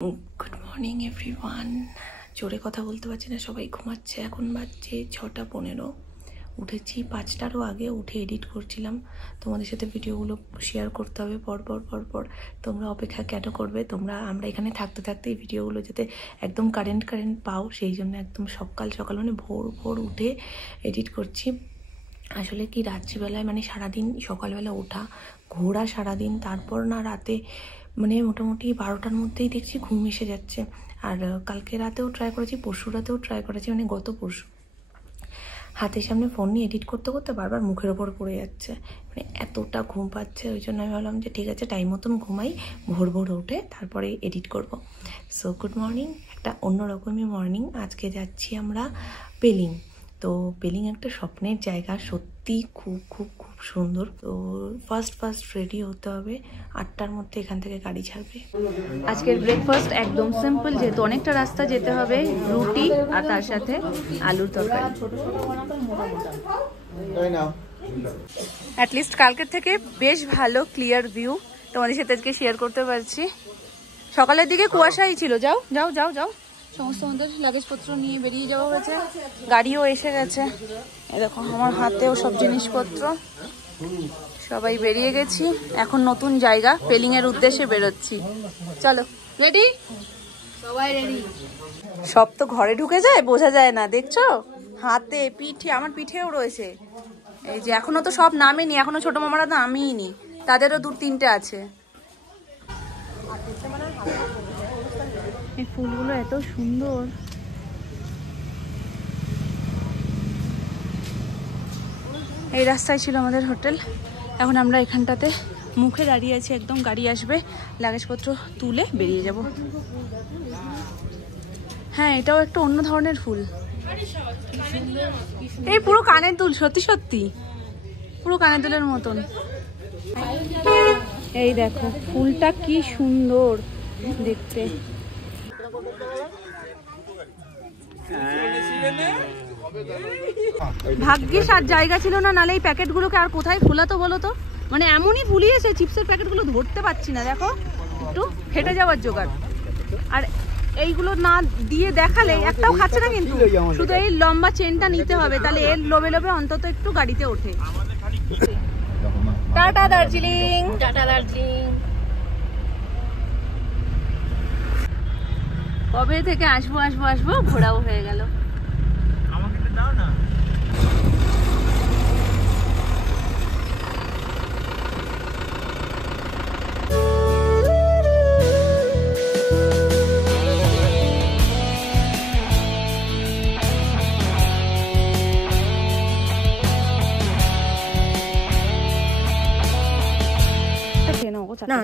Good morning everyone. জোরে কথা বলতে পারছি না, সবাই ঘুমাচ্ছে। এখন বাজছে 6:15। উঠেছি 5টারও আগে, উঠে এডিট করছিলাম। তোমাদের সাথে ভিডিওগুলো শেয়ার করতে হবে পরপর। তোমরা অপেক্ষা কেন করবে? আমরা এখানে থাকতে থাকতে এই ভিডিওগুলো যাতে একদম কারেন্ট পাও, সেই জন্য একদম সকাল মানে ভোর উঠে এডিট করছি। আসলে কি রাত্রিবেলায় মানে সারাদিন সকালবেলা ওঠা, ঘোরা সারাদিন, তারপর না রাতে মানে মোটামুটি 12টার মধ্যেই দেখছি ঘুম এসে যাচ্ছে। আর কালকে রাতেও ট্রাই করেছি, পরশু রাতেও ট্রাই করেছি, মানে গত পরশু হাতের সামনে ফোন নিয়ে এডিট করতে করতে বারবার মুখের ওপর পড়ে যাচ্ছে, মানে এতটা ঘুম পাচ্ছে। ওই জন্য আমি ভাবলাম যে ঠিক আছে, টাইম মতন ঘুমাই, ভোর উঠে তারপরে এডিট করব। সো গুড মর্নিং, একটা অন্যরকমই মর্নিং। আজকে যাচ্ছি আমরা পেলিং। তো পেলিং একটা স্বপ্নের জায়গা, সত্যি খুব খুব খুব সুন্দর। তো ফার্স্ট রেডি হতে হবে, 8টার মধ্যে এখান থেকে গাড়ি ছাড়বে। আজকের ব্রেকফাস্ট একদম সিম্পল, যেহেতু অনেকটা রাস্তা যেতে হবে। রুটি আর তার সাথে আলুর তরকারি। অ্যাটলিস্ট কালকের থেকে বেশ ভালো ক্লিয়ার ভিউ তোমাদের সাথে আজকে শেয়ার করতে পারছি। সকালের দিকে কুয়াশাই ছিল। যাও যাও যাও যাও, সমস্ত আমাদের লাগেজপত্র নিয়ে বেরিয়ে যাওয়া হয়েছে, গাড়িও এসে গেছে। এই দেখো আমার হাতেও সব জিনিসপত্র, সবাই বেরিয়ে গেছি। এখন নতুন জায়গা পেলিং এর উদ্দেশ্যে বেরোচ্ছি। চলো, রেডি? সবাই রেডি। সব তো ঘরে ঢুকে যায়, বোঝা যায় না, দেখছো হাতে পিঠে, আমার পিঠেও রয়েছে। এই যে এখনো তো সব নামেনি, এখনো ছোট মামারা নামিয়েনি, তাদেরও 2-3টে আছে। এই ফুলগুলো এত সুন্দর। এই রাস্তায় ছিল আমাদের হোটেল। এখন আমরা এখানটাতে মুখে দাঁড়িয়ে আছি, একদম গাড়ি আসবে, লাগেজপত্র তুলে বেরিয়ে যাব। হ্যাঁ, এটাও একটা অন্য ধরনের ফুল। এই পুরো কানের দুল, সত্যি পুরো কানের দুলের মতন। এই দেখো ফুলটা কি সুন্দর দেখতে। ভাগ্যিস আর জায়গা ছিল না, নালে এই প্যাকেটগুলোকে আর কোথায় ফোলাতো বলো তো। মানে এমনই ফুলিয়েছে, চিপসের প্যাকেটগুলো ধরতে পারছি না, দেখো একটু ফেটে যাওয়ার জোগাড়। আর এইগুলো না দিয়ে দেখালে একটাও খাচ্ছে না, কিন্তু শুধু এই লম্বা চেনটা নিতে হবে, তাহলে এর লোভে অন্তত একটু গাড়িতে ওঠে। টাটা দার্জিলিং। কবে থেকে আসবো, ঘোরাও হয়ে গেল। না,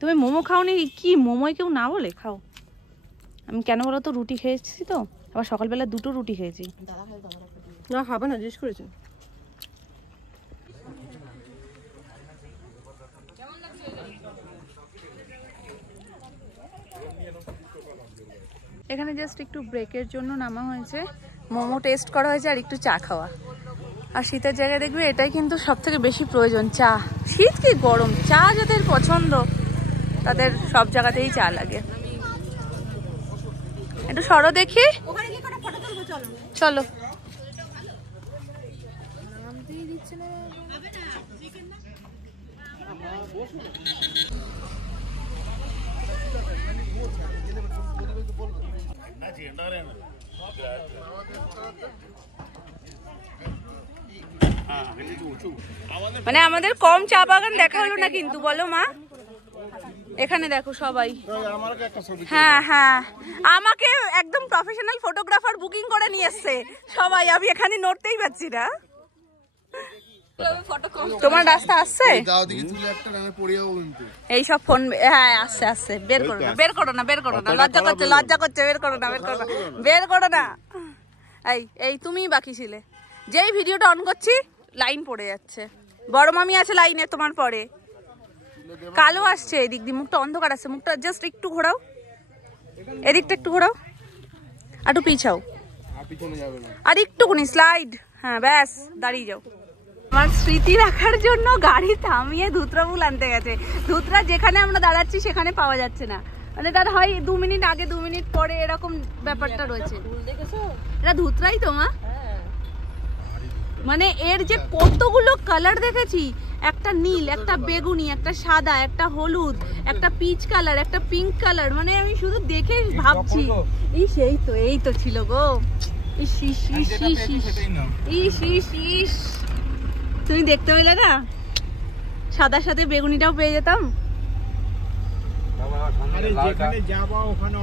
তুমি মোমো খাওনি? কি মোমোয় কেউ না বলে খাও? আমি কেন বলো তো, রুটি খেয়েছি তো, আবার সকালবেলা 2টো রুটি খেয়েছি। না খাবে না, জিজ্ঞেস করেছি। এখানে জাস্ট একটু ব্রেকের জন্য নামা হয়েছে, মোমো টেস্ট করা হয়েছে আর একটু চা খাওয়া। আর শীতের জায়গায় দেখবে এটাই কিন্তু সব থেকে বেশি প্রয়োজন, চা। শীত কি গরম, চা যাদের পছন্দ তাদের সব জায়গাতেই চা লাগে। একটু সরো দেখি, চলো। মানে আমাদের কম চা বাগান দেখা হলো না কিন্তু, বলো মা। এখানে দেখো সবাই, হ্যাঁ আমাকে একদম প্রফেশনাল ফটোগ্রাফার বুকিং করে নিয়ে এসছে সবাই। আমি এখানে নড়তেই পারছি না। তোমার রাস্তা আসছে, এই সব ফোন। হ্যাঁ আসছে, বের করো না, লজ্জা করছে, বের করো না। এই তুমিই বাকি ছিলে। যেই ভিডিওটা অন করছি লাইন পড়ে যাচ্ছে। বড় মামি আছে লাইনে তোমার পরে, কালো আসছে এদিক দিয়ে, মুখটা অন্ধকার আসছে। মুখটা জাস্ট একটু ঘোরাও, এদিকটা একটু ঘোরাও, একটু পিছাও, আর একটুকুনি স্লাইড। হ্যাঁ ব্যাস, দাঁড়িয়ে যাও। আমার স্মৃতি রাখার জন্য গাড়ি থামিয়ে ধুতরা ফুল আনতে গেছে। ধুতরা যেখানে আমরা দাঁড়াচ্ছি সেখানে পাওয়া যাচ্ছে না, মানে তার হয় 2 মিনিট আগে 2 মিনিট পরে এরকম ব্যাপারটা রয়েছে। এটা ধুতরাই তো মা? মানে এর যে কতগুলো কালার দেখেছি, একটা নীল, একটা বেগুনি, একটা সাদা, একটা হলুদ, একটা পিচ কালার, একটা পিঙ্ক কালার, মানে আমি শুধু দেখে ভাবছি এই তো ছিল গো। ইস ইস ইস ইস ইস ইস ইস, তুমি দেখতে পেলে না? সাদার সাথে বেগুনিটাও পেয়ে যেতাম। যেখানে যাবো ওখানে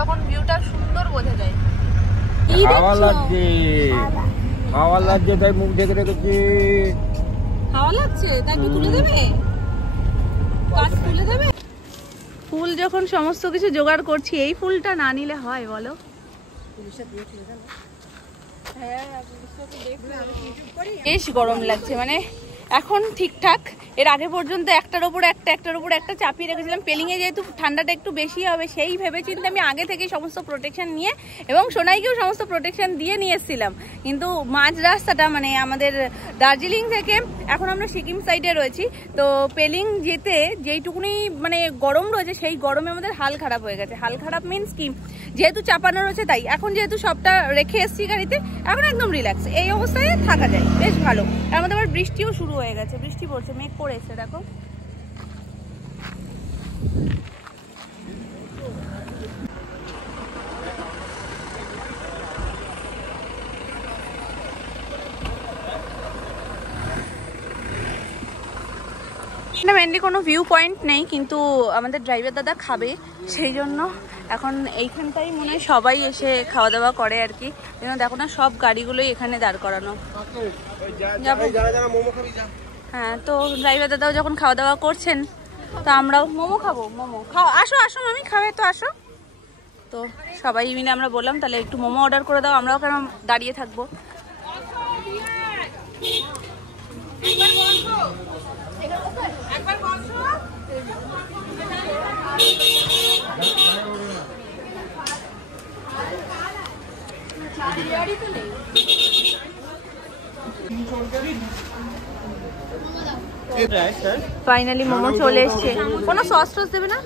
তখন ভিউটা সুন্দর বোঝা যায়। হাওয়া লাগছে তাই মুখ ঢেকে রেখেছি। হাওয়া লাগছে তাই কি তুলে দেবে? কাজ তুলে দেবে? ফুল যখন সমস্ত কিছু জোগাড় করছি, এই ফুলটা না নিলে হয় বলো? বেশ গরম লাগছে, মানে এখন ঠিকঠাক। এর আগে পর্যন্ত একটার উপর একটা চাপিয়ে রেখেছিলাম। পেলিংয়ে যেহেতু ঠান্ডাটা একটু বেশি হবে সেই ভেবেচিন্তে আমি আগে থেকে সমস্ত প্রোটেকশন নিয়ে এবং সোনাইকেও সমস্ত প্রোটেকশন দিয়ে নিয়ে এসেছিলাম। কিন্তু মাঝ রাস্তাটা, মানে আমাদের দার্জিলিং থেকে এখন আমরা সিকিম সাইডে রয়েছি, তো পেলিং যেতে যেইটুকুনি মানে গরম রয়েছে সেই গরমে আমাদের হাল খারাপ হয়ে গেছে। হাল খারাপ মিনস কি, যেহেতু চাপানো রয়েছে তাই এখন যেহেতু সবটা রেখে এসেছি গাড়িতে, এখন একদম রিল্যাক্স, এই অবস্থায় থাকা যায়, বেশ ভালো। আর আমাদের আবার বৃষ্টিও শুরু হয়ে গেছে, বৃষ্টি পড়ছে, মেঘ করে এসছে দেখো। না মেনলি কোনো ভিউ পয়েন্ট নেই, কিন্তু আমাদের ড্রাইভার দাদা খাবে, সেই জন্য এখন এইখানটাই মনে হয় সবাই এসে খাওয়া দাওয়া করে আর কি। যেন দেখো না সব গাড়িগুলোই এখানে দাঁড় করানো। হ্যাঁ, তো ড্রাইভার দাদাও যখন খাওয়া দাওয়া করছেন তো আমরাও মোমো খাবো। মোমো খাও, আসো আসো মামি, খাবে তো আসো। তো সবাই মিলে আমরা বললাম তাহলে একটু মোমো অর্ডার করে দাও, আমরাও কেন দাঁড়িয়ে থাকবো। ফাইনালি মোমো চলে এসছে। কোনো সস টস দেবে না?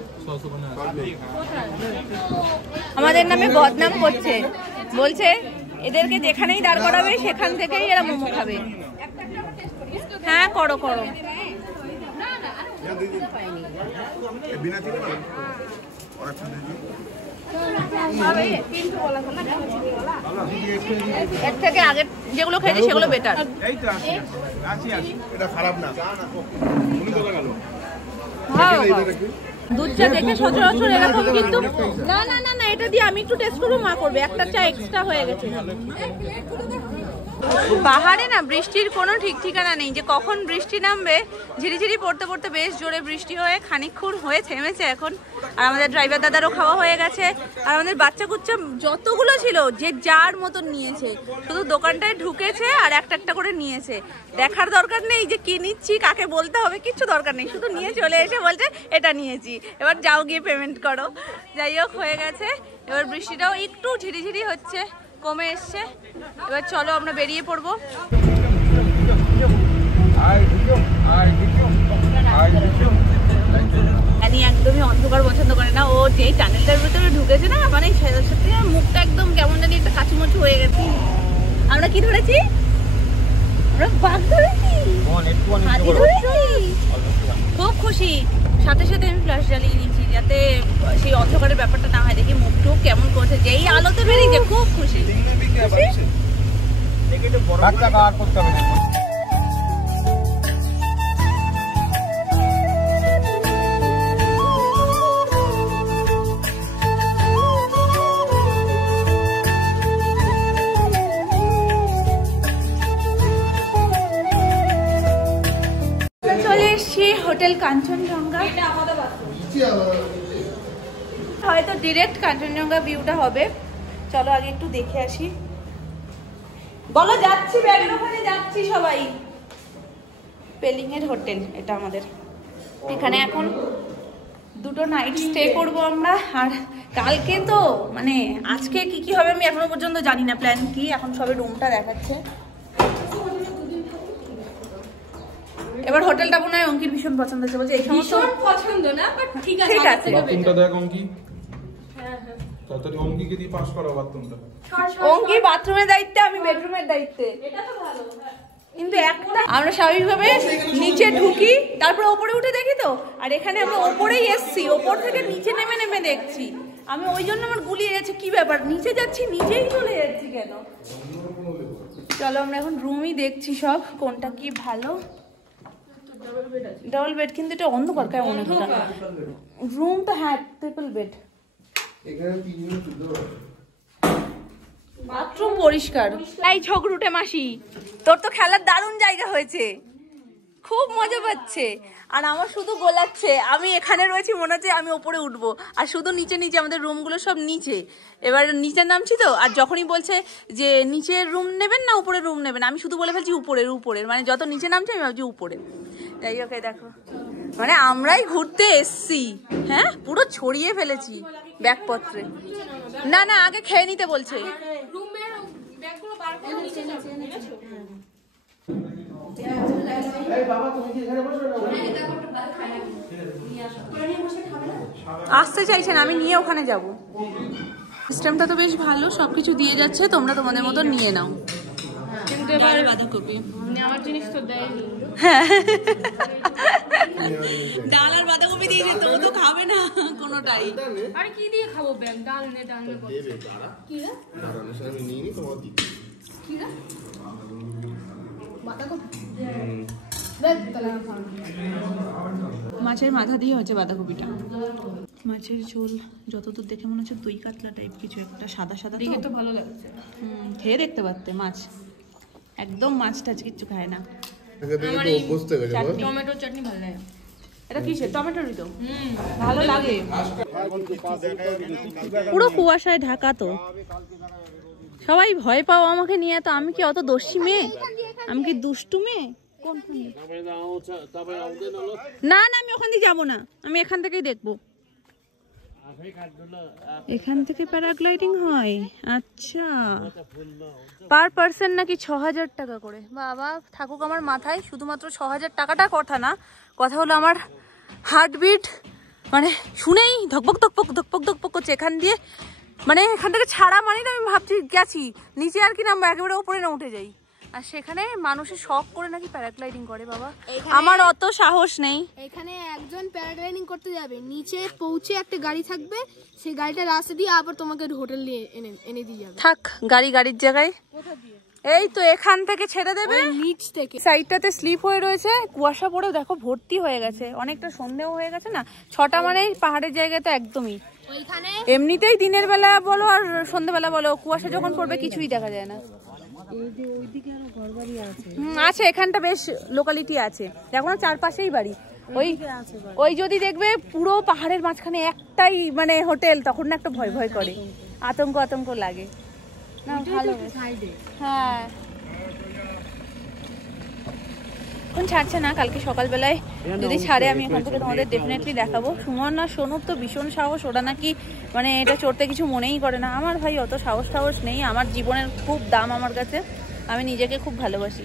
আমাদের নামে বদনাম করছে, বলছে এদেরকে যেখানেই দাঁড় করাবে সেখান থেকেই এরা মোমো খাবে। হ্যাঁ করো করো। এর থেকে আগে যেগুলো খেয়েছি সেগুলো বেটার। দুধ চা দেখে সচরাচর এরকম, কিন্তু না না না না, এটা দিয়ে আমি একটু টেস্ট করবো, মা করবে। একটা চা এক্সট্রা হয়ে গেছে। পাহাড়ে না বৃষ্টির কোনো ঠিক ঠিকানা নেই, যে কখন বৃষ্টি নামবে। ঝিরিঝিরি পড়তে পড়তে বেশ জোরে বৃষ্টি হয়ে খানিকক্ষণ হয়ে থেমেছে এখন। আর আমাদের ড্রাইভার দাদারও খাওয়া হয়ে গেছে। আর আমাদের বাচ্চা কুচ্চা যতগুলো ছিল যে যার মতন নিয়েছে, শুধু দোকানটায় ঢুকেছে আর একটা একটা করে নিয়েছে। দেখার দরকার নেই যে কি নিচ্ছি, কাকে বলতে হবে, কিচ্ছু দরকার নেই, শুধু নিয়ে চলে এসে বলছে এটা নিয়েছি, এবার যাও গিয়ে পেমেন্ট করো। যাই হোক হয়ে গেছে। এবার বৃষ্টিটাও একটু ঝিরিঝিরি হচ্ছে, কমে এসছে। এবার চলো আমরা বেরিয়ে পড়বো। একদমই অন্ধকার পছন্দ করে না, ও যেই টানেলটার ভিতরে ঢুকেছে না, মানে সত্যি মুখটা একদম কেমন জানি একটা কাচুমচু হয়ে গেছে। আমরা কি ধরেছি? আমরা বাঘ ধরেছি, হাতি ধরেছি, খুব খুশি। সাথে সাথে আমি ফ্ল্যাশ জ্বালিয়ে নিয়েছি যাতে সেই অন্ধকারের ব্যাপারটা না হয়। দেখি মুখ টুক কেমন করছে, যেই আলোতে বেরিয়েছে খুব খুশি। চলে এসছি হোটেল কাঞ্চনজঙ্ঘা। হয়তো ডিরেক্ট কাঞ্চনজঙ্ঘা ভিউটা হবে। চলো আগে একটু দেখে আসি। বলো যাচ্ছি, ব্যাগের ওখানে যাচ্ছি সবাই। পেলিং এর হোটেল এটা আমাদের। এখানে এখন 2টো নাইট স্টে করবো আমরা। আর কালকে তো মানে আজকে কি কি হবে আমি এখনো পর্যন্ত জানি না, প্ল্যান কি। এখন সবে রুমটা দেখাচ্ছে। এবার হোটেলটা মনে হয় অঙ্কির ভীষণ পছন্দ হচ্ছে, বলছে এই সমস্ত পছন্দ না, বাট ঠিক আছে। ঠিক আছে, বাথরুমটা দেখ অঙ্কি। হ্যাঁ হ্যাঁ, তাড়াতাড়ি অঙ্কিকে দিয়ে পাস করো বাথরুমটা। অঙ্কি বাথরুমের দায়িত্বে, আমি বেডরুমের দায়িত্বে। এটা তো ভালো। কিন্তু একটা আমরা স্বাভাবিকভাবে নিচে ঢুকি, তারপরে ওপরে উঠে দেখি তো। আর এখানে আমরা ওপরেই এসছি, ওপর থেকে নিচে নেমে নেমে দেখছি। আমি ওই জন্য আমার গুলিয়ে যাচ্ছে, কি ব্যাপার নিচে যাচ্ছি নিচেই চলে যাচ্ছি কেন। চলো আমরা এখন রুমই দেখছি সব, কোনটা কি ভালো। ডাবল বেড, কিন্তু এটা অন্ধকার কেমন মনে হয়। রুম তো হ্যাঁ ট্রিপল বেড। বাথরুম পরিষ্কার। এই ঝগড়ুটে মাসি, তোর তো খেলার দারুণ জায়গা হয়েছে, খুব মজা পাচ্ছে। আর আমার শুধু গোলাচ্ছে, আমি এখানে রয়েছি মনে হচ্ছে আমি ওপরে উঠবো। আর শুধু নিচে নিচে, আমাদের রুমগুলো সব নিচে। এবার নিচে নামছি তো, আর যখনই বলছে যে নিচের রুম নেবেন না উপরের রুম নেবেন, আমি শুধু বলে ফেলছি উপরের। মানে যত নিচে নামছি আমি ভাবছি উপরে। যাই হোক, দেখো মানে আমরাই ঘুরতে এসছি। হ্যাঁ পুরো ছড়িয়ে ফেলেছি ব্যাগপত্রে। না না আগে খেয়ে নিতে বলছে। আসতে চাইছেন, আমি নিয়ে ওখানে যাব। সিস্টেমটা তো বেশ ভালো, সবকিছু দিয়ে যাচ্ছে, তোমরা তোমাদের মতো নিয়ে নাও। কিন্তু এবার বাঁধাকপি আমার জিনিস তো দেয়নি। ডাল আর বাঁধাকপি দিয়ে দিত, ও তো খাবে না কোনোটাই। আরে কি দিয়ে খাবো ব্যাগ? ডাল নে কি রে? আমি নিয়ে নি তোমার দিই। কি রে? বাঁধাকপি দেখ তাহলে খাবো। মাছের মাথা দিয়ে হচ্ছে বাঁধাকপিটা। মাছের ঝোল যতদূর দেখে মনে হচ্ছে দই কাতলা টাইপ কিছু একটা, সাদা সাদা। দেখে তো ভালো লাগছে। খেয়ে দেখতে পারতে। মাছ একদম মাছ টাছ কিচ্ছু খায় না। টমেটো চাটনি ভালো লাগে। এটা কিসের? টমেটোরই তো ভালো লাগে। পুরো কুয়াশায় ঢাকা তো, সবাই ভয় পাও আমাকে নিয়ে। তো আমি কি অত দোষী মেয়ে? আমি কি দুষ্টু মেয়ে? না না আমি ওখান দিয়ে যাবো না, আমি এখান থেকেই দেখবো। এখান থেকে প্যারাগ্লাইডিং হয়? আচ্ছা, পার পার্সন নাকি 6000 টাকা করে। বাবা থাকুক আমার মাথায়, শুধুমাত্র 6000 টাকাটা কথা না, কথা হলো আমার হার্টবিট মানে শুনেই ধকপক ধকপক ধকপক ধকপক করছে এখান দিয়ে। মানে এখান থেকে ছাড়া মানে আমি ভাবছি গেছি নিচে আর কি নামবো, একেবারে উপরে না উঠে যাই। আর সেখানে মানুষের শখ করে নাকি প্যারাগ্লাইডিং করে। বাবা আমার অত সাহস নেই। এখানে একজন প্যারাগ্লাইডিং করতে যাবে, নিচে পৌঁছে একটা গাড়ি থাকবে, সেই গাড়িটা রাস্তা দিয়ে আবার তোমাকে হোটেল নিয়ে এনে দিয়ে যাবে। থাক গাড়ির জায়গায় এই তো এখান থেকে ছেড়ে দেবে, নিচ থেকে। সাইডটাতে স্লিপ হয়ে রয়েছে, কুয়াশা পড়েও দেখো ভর্তি হয়ে গেছে, অনেকটা সন্ধ্যেও হয়ে গেছে না। 6টা মানেই পাহাড়ের জায়গায় তো একদমই। এমনিতেই দিনের বেলা বলো আর সন্ধ্যাবেলা বলো, কুয়াশা যখন পড়বে কিছুই দেখা যায় না। আছে এখানটা বেশ লোকালিটি আছে, দেখো না চারপাশেই বাড়ি। ওই যদি দেখবে পুরো পাহাড়ের মাঝখানে একটাই মানে হোটেল, তখন না একটা ভয় ভয় করে, আতঙ্ক লাগে না। ভালো হ্যাঁ, এখন ছাড়ছে না, কালকে সকালবেলায় যদি ছাড়ে আমি এখান থেকে তোমাদের ডেফিনেটলি দেখাবো। সুমন আর সোনুর তো ভীষণ সাহস, ওরা নাকি মানে এটা চড়তে কিছু মনেই করে না। আমার ভাই অত সাহস নেই, আমার জীবনের খুব দাম আমার কাছে, আমি নিজেকে খুব ভালোবাসি।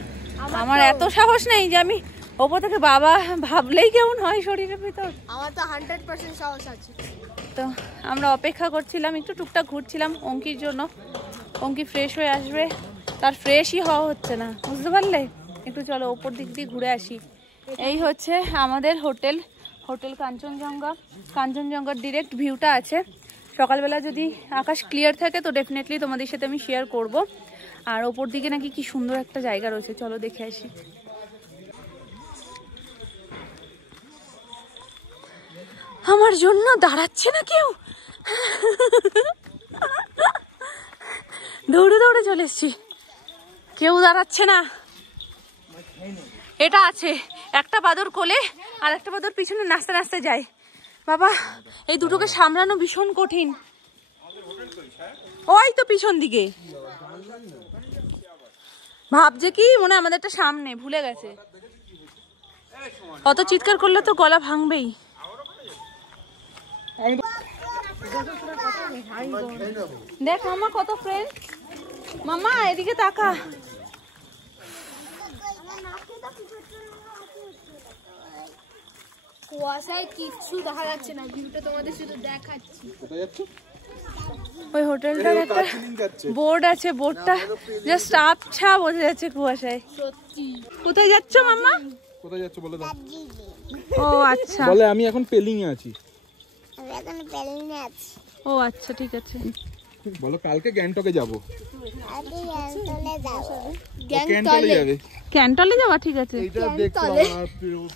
আমার এত সাহস নেই যে আমি ওপর থেকে বাবা ভাবলেই কেমন হয় শরীরের ভিতর। আমার তো 100% সাহস আছে। তো আমরা অপেক্ষা করছিলাম, একটু টুকটাক ঘুরছিলাম অঙ্কির জন্য। অঙ্কি ফ্রেশ হয়ে আসবে, তার ফ্রেশই হওয়া হচ্ছে না, বুঝতে পারলে। একটু চলো ওপর দিক দিয়ে ঘুরে আসি, এই হচ্ছে আমাদের হোটেল কাঞ্চনজঙ্ঘা। কাঞ্চনজঙ্ঘার ডিরেক্ট ভিউটা আছে। সকালবেলা যদি আকাশ ক্লিয়ার থাকে তো ডেফিনেটলি তোমাদের সাথে আমি শেয়ার করব। আর ওপর দিকে নাকি কি সুন্দর একটা জায়গা রয়েছে, চলো দেখে আসি। আমার জন্য দাঁড়াচ্ছে না কেউ, দৌড়ে দৌড়ে চলে এসছি, কেউ দাঁড়াচ্ছে না। এটা আছে একটা বাদর কোলে আর একটা বাদর পিছনে নাচতে নাচতে যায়। বাবা এই দুটোকে সামলানো ভীষণ কঠিন। ওই তো পিছন দিকে ভাবছে কি মনে আমাদেরটা সামনে, ভুলে গেছে। অত চিৎকার করলে তো গলা ভাঙবেই। দেখ মামা কত ফ্রেন্ড। মামা এদিকে তাকা। কুয়াশায় কিচ্ছু দেখা যাচ্ছে না, ভিউটা তোমাদের শুধু দেখাচ্ছি। ওই হোটেলটার একটা বোর্ড আছে, বোর্ডটা জাস্ট আবছা বোঝা যাচ্ছে কুয়াশায়। সত্যি। কোথায় যাচ্ছ মামা? কোথায় যাচ্ছ বলে দাও। ও আচ্ছা, বলে আমি এখন পেলিং এ আছি। ও আচ্ছা ঠিক আছে। বলো কালকে গ্যাংটকে যাব। গ্যাংটলে যাবে। ক্যান্টলে যাওয়া, ঠিক আছে। এইটা দেখতে আমার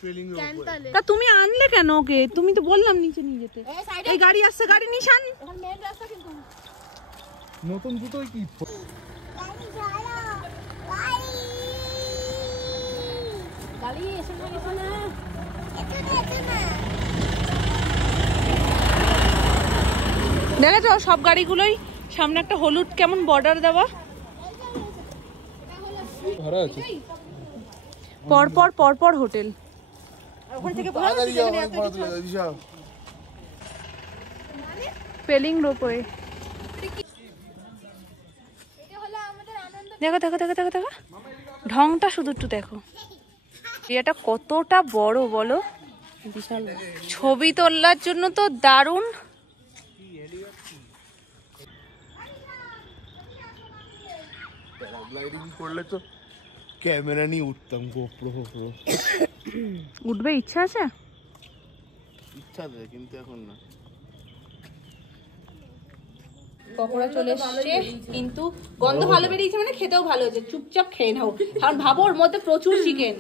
পেলিং এর ক্যাংটলে। তা তুমি আনলে কেন ওকে? তুমি তো বললাম নিচে নিয়ে যেতে। এই গাড়ি আসছে, গাড়ি নিশান। এখন মেন রাস্তা কিন্তু নতুন জুতোই কি গাড়ি এসে না গেছে না। দেখেছো সব গাড়িগুলোই সামনে একটা হলুদ কেমন বর্ডার দেওয়া। ভাড়া আছে। পরপর পরপর হোটেল। পেলিং রোপওয়ে। দেখো দেখো দেখো দেখো দেখো ঢংটা শুধু একটু দেখো। এটা কতটা বড় বলো, বিশাল। ছবি তোলার জন্য তো দারুণ। প্যারাগ্লাইডিং করলে তো ক্যামেরা নিয়ে উঠতাম, গোপ্রো ফোপ্রো। উঠবে ইচ্ছা আছে? ইচ্ছা আছে কিন্তু এখন না। পকোড়া চলে এসছে, কিন্তু গন্ধ ভালো বেরিয়েছে মানে খেতেও ভালো হয়েছে। চুপচাপ খেয়ে নাও, কারণ ভাবো ওর মধ্যে প্রচুর চিকেন।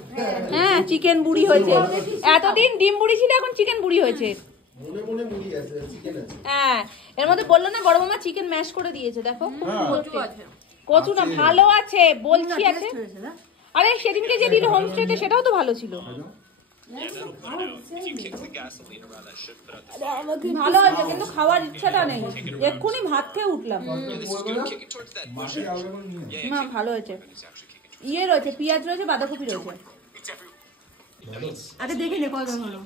হ্যাঁ চিকেন বুড়ি হয়েছে। এতদিন ডিম বুড়ি ছিল, এখন চিকেন বুড়ি হয়েছে। হ্যাঁ এর মধ্যে বললো না বড় মামা চিকেন ম্যাশ করে দিয়েছে। দেখো কচু না ভালো আছে বলছি আছে। আরে সেদিনকে যে দিল হোমস্টেতে সেটাও তো ভালো ছিল। ভালো হয়েছে কিন্তু খাওয়ার ইচ্ছাটা নেই, এক্ষুনি ভাত খেয়ে উঠলাম। না ভালো হয়েছে। ইয়ে রয়েছে, পেঁয়াজ রয়েছে, বাঁধাকপি রয়েছে। আরে দেখে নে কত হলো।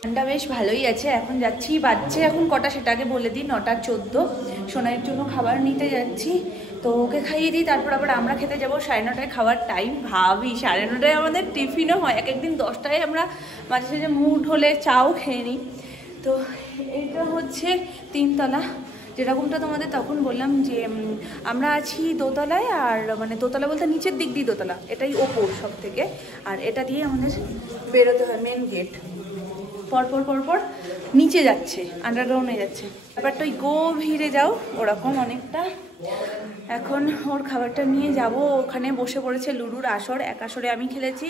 ঠান্ডা বেশ ভালোই আছে। এখন যাচ্ছি, বাজছে এখন কটা সেটা আগে বলে দিই, 9:14। সোনাইয়ের জন্য খাবার নিতে যাচ্ছি, তো ওকে খাইয়ে দিই, তারপর আবার আমরা খেতে যাবো। 9:30 খাওয়ার টাইম। ভাবি 9:30 আমাদের টিফিনও হয়, এক একদিন 10টায় আমরা মাঝে সাঝে মুড হলে চাও খেয়ে নিই। তো এইটা হচ্ছে 3 তলা, যেরকমটা তোমাদের তখন বললাম যে আমরা আছি দোতলায়। আর মানে দোতলা বলতে নিচের দিক দিয়ে দোতলা, এটাই ওপর সব থেকে। আর এটা দিয়ে আমাদের বেরোতে হয়, মেন গেট। পরপর পরপর নিচে যাচ্ছে, আন্ডারগ্রাউন্ডে যাচ্ছে। ব্যাপারটা ওই গভীরে যাও ওরকম অনেকটা। এখন ওর খাবারটা নিয়ে যাব, ওখানে বসে পড়েছে লুডুর আসর। এক আসরে আমি খেলেছি,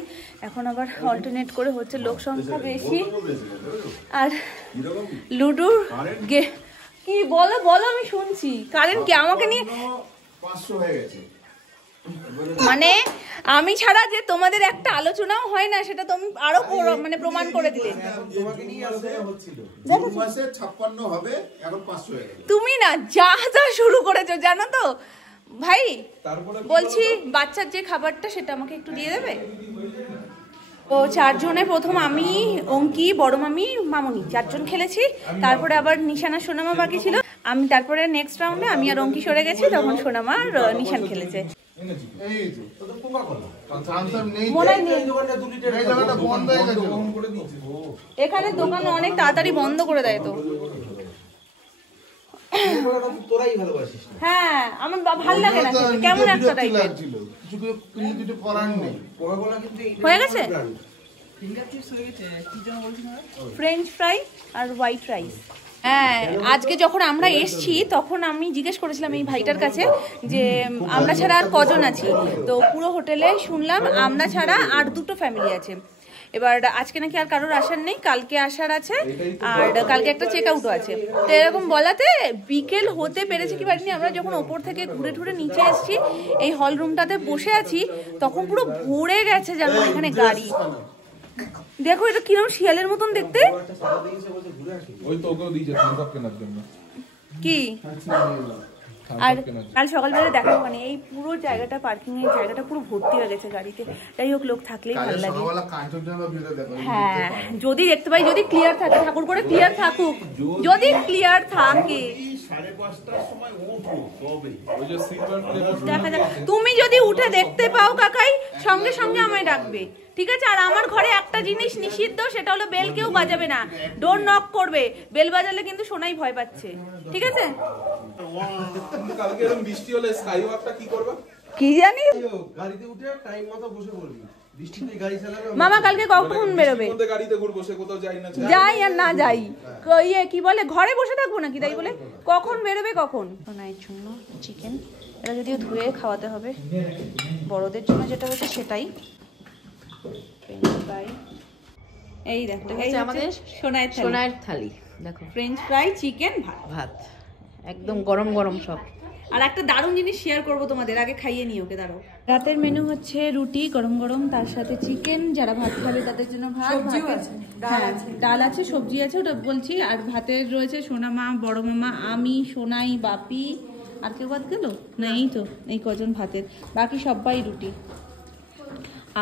এখন আবার অল্টারনেট করে হচ্ছে। লোক সংখ্যা বেশি আর লুডুর কি বলো বলো, আমি শুনছি। কারেন্ট কি আমাকে নিয়ে 500 হয়ে গেছে। মানে আমি ছাড়া যে তোমাদের একটা আলোচনাও হয় না, সেটা তুমি আরো মানে প্রমাণ করে দিলে। তোমাকে নিয়ে আলোচনা হচ্ছিল। 2 মাসে 56 হবে, এখন 500 হয়ে গেছে। তুমি না যা যা শুরু করেছো জানো তো ভাই। বলছি বাচ্চার যে খাবারটা সেটা আমাকে একটু দিয়ে দেবে। তো 4 জনে প্রথম আমি, অঙ্কি, বড় মামি, মামুনি 4 জন খেলেছি। তারপরে আবার নিশানা সোনামা বাকি ছিল। আমি তারপরে নেক্সট রাউন্ডে আমি আর অঙ্কি সরে গেছি, তখন সোনামা আর নিশান খেলেছে। এই তো তোদের পোকা কলা ট্রান্সফার নেই, মনে নেই এই জায়গাটা বন্ধ হয়ে গেছে। এখানে দোকান অনেক তাড়াতাড়ি বন্ধ করে দেয় তো। তোরাই ভালোবাসিস। হ্যাঁ আমার ভালো লাগে না খেতে, কেমন একটা টাইপের ছিল। কিছু কিন্তু করার নেই। পোকা কলা কিন্তু হয়ে গেছে। ফ্রেঞ্চ ফ্রাই আর হোয়াইট রাইস। হ্যাঁ, আজকে যখন আমরা এসছি তখন আমি জিজ্ঞেস করেছিলাম এই ভাইটার কাছে যে আমরা ছাড়া আর কজন আছি, তো পুরো হোটেলে শুনলাম আমরা ছাড়া আর 2টো ফ্যামিলি আছে। এবার আজকে নাকি আর কারোর আসার নেই, কালকে আসার আছে, আর কালকে একটা চেক আউটও আছে। তো এরকম বলাতে বিকেল হতে পেরেছে কি পারিনি, আমরা যখন ওপর থেকে ঘুরে ঘুরে নিচে এসেছি এই হল রুমটাতে বসে আছি তখন পুরো ভরে গেছে যেন এখানে গাড়ি। দেখো এটা কিরকম শিয়ালের মতন দেখতে। কি আর কাল সকালবেলা দেখো মানে এই পুরো জায়গাটা পার্কিং এর জায়গাটা পুরো ভর্তি হয়ে গেছে গাড়িতে। যাই হোক, লোক থাকলেই ভালো লাগে। হ্যাঁ, যদি দেখতে পাই, যদি ক্লিয়ার থাকে, ঠাকুর করে ক্লিয়ার থাকুক, যদি ক্লিয়ার থাকে দেখা যাক। তুমি যদি উঠে দেখতে পাও কাকাই, সঙ্গে সঙ্গে আমায় ডাকবে, ঠিক আছে? আর আমার ঘরে একটা জিনিস নিষিদ্ধ, সেটা হলো বেল কেউ বাজাবে না, ডোর নক করবে। বেল বাজালে কিন্তু সোনাই ভয় পাচ্ছে, ঠিক আছে? কালকে এরকম বৃষ্টি হলে স্কাই ওয়াকটা কি করবে কি জানি। গাড়িতে উঠে টাইম মতো বসে পড়বি, বৃষ্টিতে গাড়ি চালাবে। মামা কালকে কখন বেরোবে? গাড়িতে ঘুরবো, সে কোথাও যাই না, যাই আর না যাই, ইয়ে কি বলে, ঘরে বসে থাকবো নাকি? তাই বলে কখন বেরোবে কখন? সোনাইয়ের জন্য চিকেন, এটা যদিও ধুয়ে খাওয়াতে হবে। বড়দের জন্য যেটা হচ্ছে সেটাই। এই দেখো, এই আমাদের সোনাইয়ের থালি। দেখো, ফ্রেঞ্চ ফ্রাই, চিকেন, ভাত একদম গরম গরম সব। আর একটা দারুণ জিনিস শেয়ার করবো তোমাদের, আগে খাইয়ে নিই ওকে, দাঁড়াও। রাতের মেনু হচ্ছে রুটি গরম গরম, তার সাথে চিকেন, যারা ভাত খাবে তাদের জন্য ভাত, ডাল আছে, সবজি আছে, ওটা বলছি। আর ভাতের রয়েছে সোনা মা, বড় মামা, আমি, সোনাই, বাপি, আর কেউ বাদ গেল না? এই তো, এই কজন ভাতের, বাকি সবাই রুটি।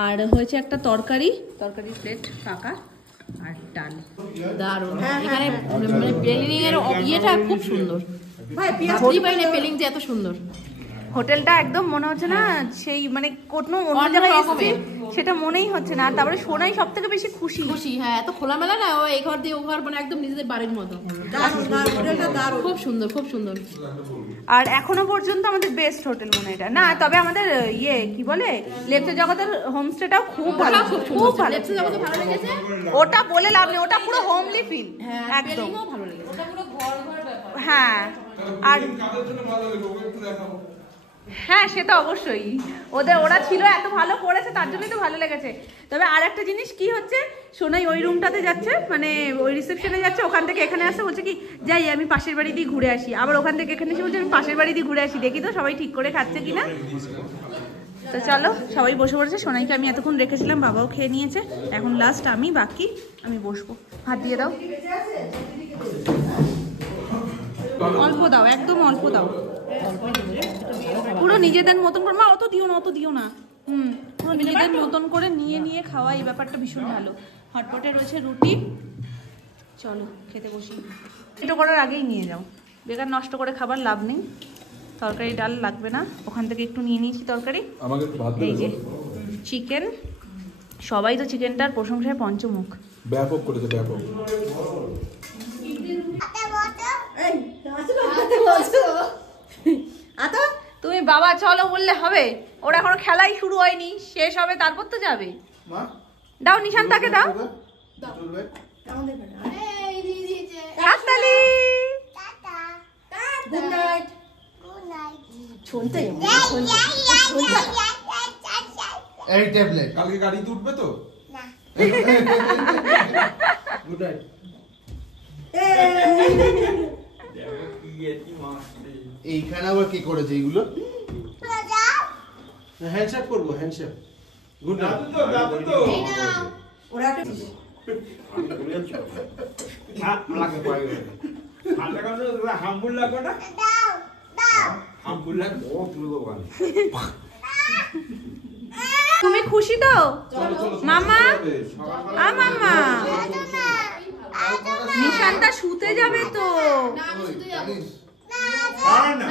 আর হয়েছে একটা তরকারি প্লেট ফাঁকা, আর ডাল। দারুণ। এখানে মানে পেলিং এর ইয়েটা খুব সুন্দর। ভাই ভাবতেই পারি না পেলিং যে এত সুন্দর। হোটেলটা একদম মনে হচ্ছে না সেই মানে কোনো অন্য জায়গায় এসেছি সেটা মনেই হচ্ছে না। আর তারপরে সোনাই সব থেকে বেশি খুশি। হ্যাঁ, এত খোলামেলা না, ও এই ঘর দিয়ে ও ঘর, মানে একদম নিজেদের বাড়ির মতো। খুব সুন্দর, খুব সুন্দর। আর এখনো পর্যন্ত আমাদের বেস্ট হোটেল মনে এটা না। তবে আমাদের ইয়ে কি বলে, লেপ্চা জগতের হোমস্টেটাও খুব ভালো, খুব ভালো। লেপ্চা জগতে ভালো লেগেছে, ওটা বলে লাভ নেই, ওটা পুরো হোমলি ফিল। একদম ভালো লেগেছে, ওটা পুরো ঘর ব্যাপার। হ্যাঁ, আর হ্যাঁ সেটা অবশ্যই, ওরা ছিল এত ভালো করেছে তার জন্যই তো ভালো লেগেছে। তবে আর একটা জিনিস কি হচ্ছে, সোনাই ওই রুমটাতে যাচ্ছে, মানে ওই রিসেপশনে যাচ্ছে, ওখান থেকে এখানে আসে, বলছে কি যাই আমি পাশের বাড়ি দিয়ে ঘুরে আসি, আবার ওখান থেকে এখানে এসে বলছে আমি পাশের বাড়ি দিয়ে ঘুরে আসি, দেখি তো সবাই ঠিক করে খাচ্ছে কিনা। তো চলো, সবাই বসে পড়েছে। সোনাইকে আমি এতক্ষণ রেখেছিলাম, বাবাও খেয়ে নিয়েছে, এখন লাস্ট আমি, বাকি আমি বসবো। হাত দিয়ে দাও, অল্প দাও, একদম অল্প দাও, পুরো নিজেদের মতন করে। মা অত দিও না, অত দিও না। পুরো নিজেদের মতন করে নিয়ে খাওয়া, এই ব্যাপারটা ভীষণ ভালো। হটপটে রয়েছে রুটি, চলো খেতে বসি। এটা করার আগেই নিয়ে যাও, বেকার নষ্ট করে খাবার লাভ নেই। তরকারি ডাল লাগবে না, ওখান থেকে একটু নিয়ে নিয়েছি তরকারি। এই যে চিকেন, সবাই তো চিকেনটার প্রশংসায় পঞ্চমুখ, ব্যাপক করেছে, ব্যাপক। তুমি বাবা চলো বললে হবে? ওর এখনো খেলাই শুরু হয়নি, শেষ হবে তারপর তো যাবে। দাও নিশান্তাকে দাও। হাততালি। Good night. এই ট্যাবলেট কালকে গাড়িতে উঠবে তো? না। Good night. এইখানে আবার কি করেছে এইগুলো? হ্যান্ডশেক করবো, হ্যান্ডশেক। Good night. ওরা লাগে পাইবে হাতে কাছে হামবুল লাগবে না, দাও দাও হামবুল লাগবে। ও তুই বাবা, তুমি খুশি তো মামা? মামা নিশান্তা শুতে যাবে তো? না আমি শুতে যাবো। না না